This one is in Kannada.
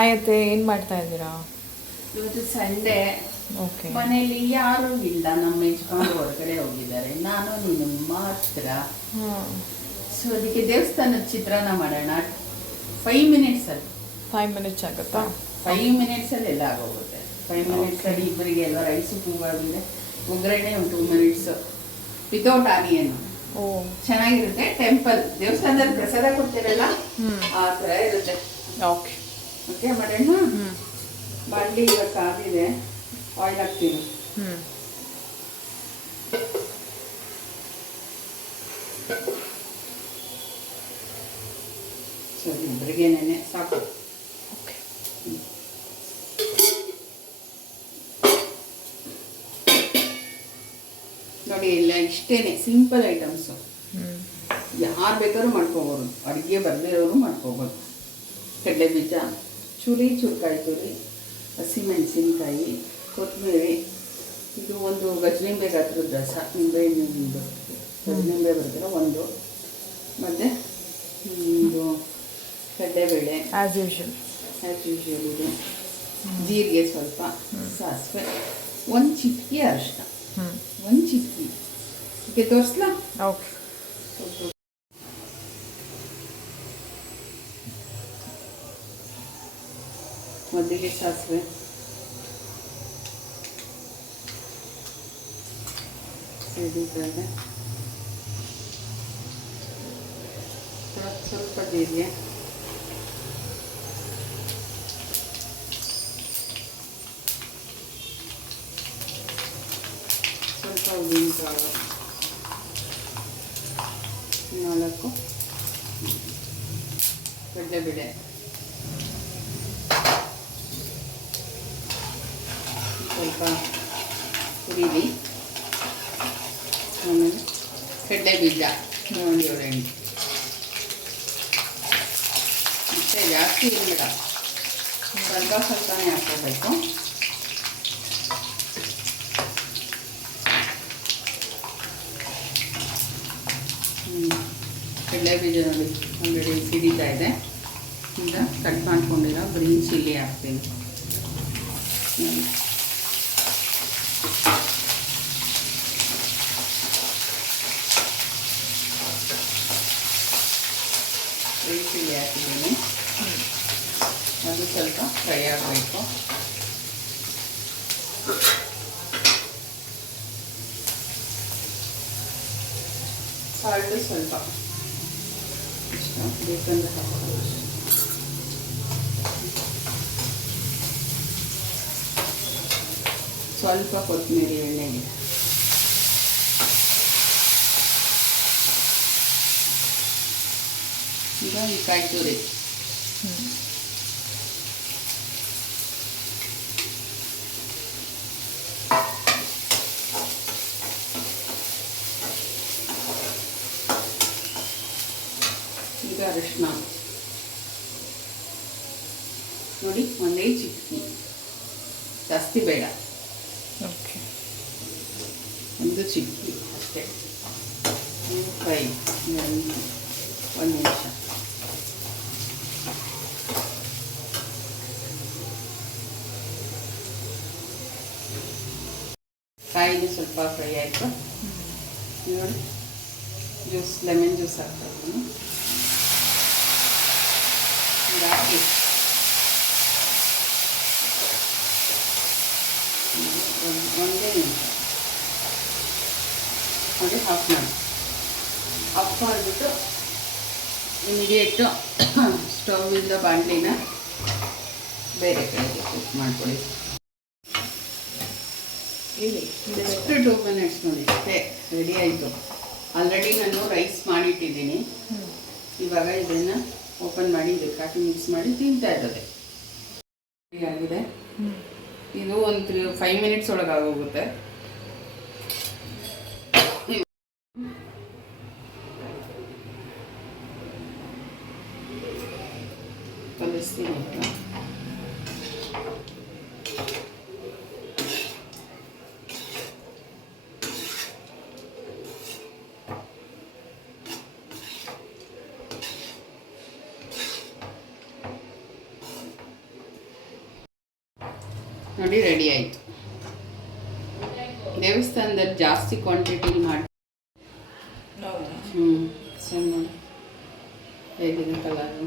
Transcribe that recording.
ಆಯತ್ತೆ ಏನು ಮಾಡ್ತಾ ಇದ್ದೀರಾ? ಇವತ್ತು ಸಂಡೇ. ಓಕೆ. ಮನೆಯಲ್ಲಿ ಯಾರೂ ಇಲ್ಲ, ನಮ್ಮ ಯಜಮಾನರು ಹೊರಗಡೆ ಹೋಗಿದ್ದಾರೆ, ನಾನು ನೀನು ಮಾತ್ರ. ಸೊ ಅದಕ್ಕೆ ದೇವಸ್ಥಾನದ ಚಿತ್ರಾನ್ನ ಮಾಡೋಣ. 5 ಮಿನಿಟ್ಸ್ ಅಲ್ಲಿ. 5 ಮಿನಿಟ್ಸ್ ಆಗುತ್ತಾ? 5 ಮಿನಿಟ್ಸಲ್ಲಿ ಎಲ್ಲ ಆಗೋಗುತ್ತೆ. 5 ಮಿನಿಟ್ಸಲ್ಲಿ ಇಬ್ಬರಿಗೆ ಎಲ್ಲ ರೈಸು ಕೂಗಾಗಿದೆ. ಒಗ್ಗರಣೆ ಒಂದು 2 ಮಿನಿಟ್ಸ್ ವಿತೌಟ್ ಆನಿಯನ್. ಚೆನ್ನಾಗಿರುತ್ತೆ. ಟೆಂಪಲ್ ದೇವಸ್ಥಾನದಲ್ಲಿ ಪ್ರಸಾದ ಕೊಡ್ತೀರಲ್ಲ ಆ ಥರ ಇರುತ್ತೆ. ಓಕೆ ಓಕೆ ಮಾಡೋಣ. ಬಾಂಡ್ಲಿ ಇವಾಗ ಕಾದಿದೆ, ಆಯಿಲ್ ಹಾಕ್ತೀನಿ. ಸರಿ, ಇಬ್ಬರಿಗೆ ನೆನೆ ಸಾಕು. ಓಕೆ. ನೋಡಿ, ಎಲ್ಲ ಇಷ್ಟೇನೆ ಸಿಂಪಲ್ ಐಟಮ್ಸು. ಯಾರು ಬೇಕಾದ್ರೂ ಮಾಡ್ಕೋಬೋದು, ಅಡುಗೆ ಬರದಿರೋರು ಮಾಡ್ಕೋಬೋದು. ಕಡಲೆ ಬೀಜ, ಚೂರ್ಕಾಯಿ ತುರಿ, ಹಸಿಮೆಣಸಿನ್ಕಾಯಿ, ಕೊತ್ತಂಬರಿ, ಇದು ಒಂದು ಗಜನಿಂಬೆ ಗಾತ್ರದ ರಸ, ನಿಂಬೆಹಣ್ಣಿಂದು ಗಜನಿಂಬೆ ಬರ್ತಾರೆ ಒಂದು, ಮತ್ತು ಇದು ಕಡಲೆಬೇಳೆ ಆ್ಯಸ್ ಯೂಶುವಲ್ ಇದು, ಜೀರಿಗೆ ಸ್ವಲ್ಪ, ಸಾಸಿವೆ, ಒಂದು ಚಿಟಕಿ ಅರಿಶಿನ, ಒಂದು ಚಿಟಕಿ. ಓಕೆ, ತೋರಿಸ್ಲಾ? ಓಕೆ. ಮೊದಲಿಗೆ ಸಾಸಿವೆ, ಸಿಡಿಬೇಳೆ, ಸ್ವಲ್ಪ ಜೀರಿಗೆ, ಸ್ವಲ್ಪ ಉದ್ದಿನಕಾಳು, 4 ಕಡಲೆಬೇಳೆ, ಸ್ವಲ್ಪ ಹುರಿದಿ, ಆಮೇಲೆ ಕಡಲೆ ಬೀಜ ಒಂದು 7-8. ಮತ್ತು ಜಾಸ್ತಿ ಇರಬೇಡ, ಸ್ವಲ್ಪನೇ ಹಾಕ್ಕೋಬೇಕು. ಕಡಲೆ ಬೀಜ ನೋಡಿ ಆಲ್ರೆಡಿ ಸಿಡಿತಾ ಇದೆ. ಈಗ ಕಟ್ ಮಾಡ್ಕೊಂಡಿರೋ ಗ್ರೀನ್ ಚಿಲ್ಲಿ ಹಾಕ್ತೀನಿ. ಗ್ರೀನ್ ಚಿಲ್ಲಿ ಹಾಕಿದ್ದೀನಿ, ಅದು ಸ್ವಲ್ಪ ಫ್ರೈ ಆಗಬೇಕು. ಸಾಲ್ಟು ಸ್ವಲ್ಪ ಇಷ್ಟ ಬೇಕಂದ್ರೆ ಹಾಕೋದು. ಸ್ವಲ್ಪ ಕೊತ್ತಂಬರಿ ಎಣ್ಣೆಗೆ, ಈಗ ಈ ಕಾಯಿ ತುರಿ, ಈಗ ಅರಿಶಿನ ನೋಡಿ, ಒಂದೇ ಚಿಟಕಿ, ಜಾಸ್ತಿ ಬೇಡ, ಓಕೆ, ಒಂದು ಚಿಟಕಿ ಅಷ್ಟೇ. ಫ್ರೈ 1 ನಿಮಿಷ. ಕಾಯಿಗೆ ಸ್ವಲ್ಪ ಫ್ರೈ ಆಯಿತು. ನೋಡಿ, ಲೆಮನ್ ಜ್ಯೂಸ್ ಹಾಕ್ತಾ ಇದ್ದೀನಿ. ಹಾಕಿ ಒಂದೇ ನಿಮಿಷ ನೋಡಿ, ಆಫ್ ಮಾಡಿಬಿಟ್ಟು ಇಮಿಡಿಯೇಟು ಸ್ಟೌವಿಂದ ಬಾಣಲಿನ ಬೇರೆ ಕಡೆಗೆ ಕುಕ್ ಮಾಡ್ಕೊಳ್ಳಿ. ಎಷ್ಟು 2 ಮಿನಿಟ್ಸ್ ನೋಡಿ, ಅಷ್ಟೇ ರೆಡಿ ಆಯಿತು. ಆಲ್ರೆಡಿ ನಾನು ರೈಸ್ ಮಾಡಿಟ್ಟಿದ್ದೀನಿ. ಇವಾಗ ಇದನ್ನು ಓಪನ್ ಮಾಡಿ ಇದಕ್ಕೆ ಹಾಕಿ ಮಿಕ್ಸ್ ಮಾಡಿ ತಿಂತಾ ಇರೋದೆ. ರೆಡಿ ಆಗಿದೆ. ಇದು ಒಂದು 5 ಮಿನಿಟ್ಸ್ ಒಳಗೆ ಆಗೋಗುತ್ತೆ. ಕಲಿಸ್ತೀನಿ. ನೋಡಿ ರೆಡಿ ಆಯಿತು. ದೇವಸ್ಥಾನದಲ್ಲಿ ಜಾಸ್ತಿ ಕ್ವಾಂಟಿಟಿಲಿ ಮಾಡಿ. ಹೌದಾ? ಸರಿ ನೋಡಿ ಹೇಗಿದೆ ಕಲರು.